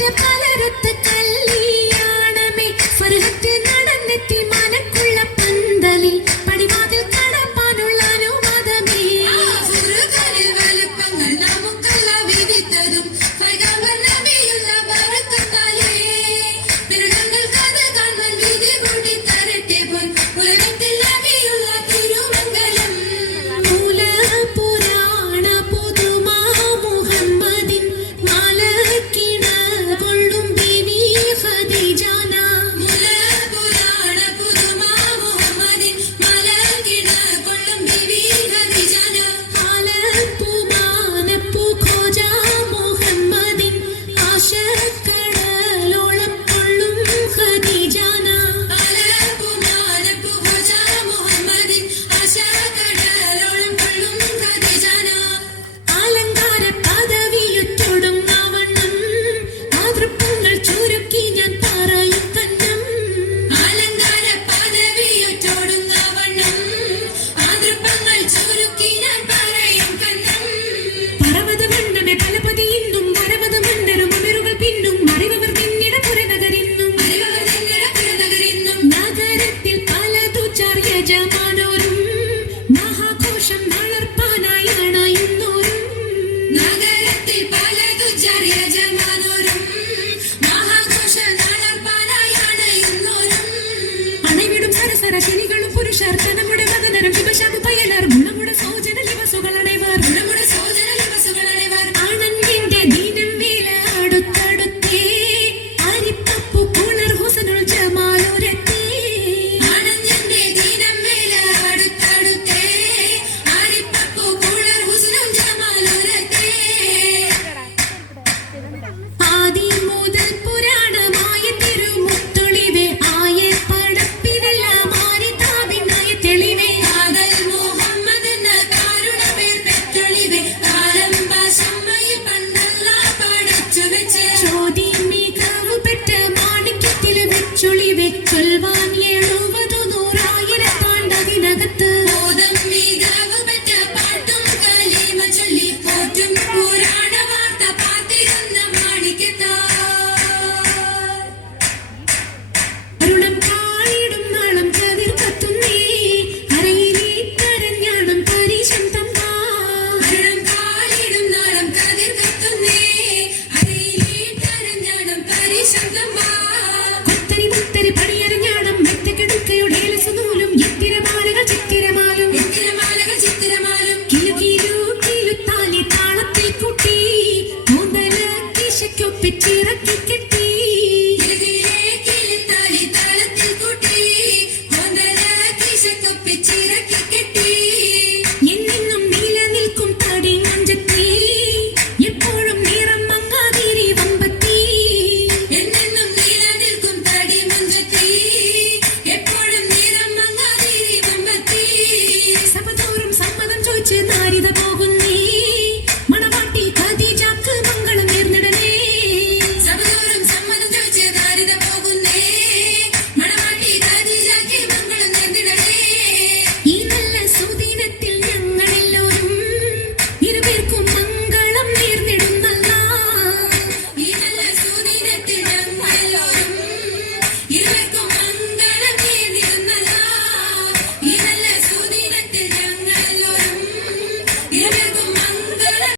പലരത്ത് കല്യാണമേ പുരുഷാർത്ഥ നമ്മുടെ വദനരം വിവശാപു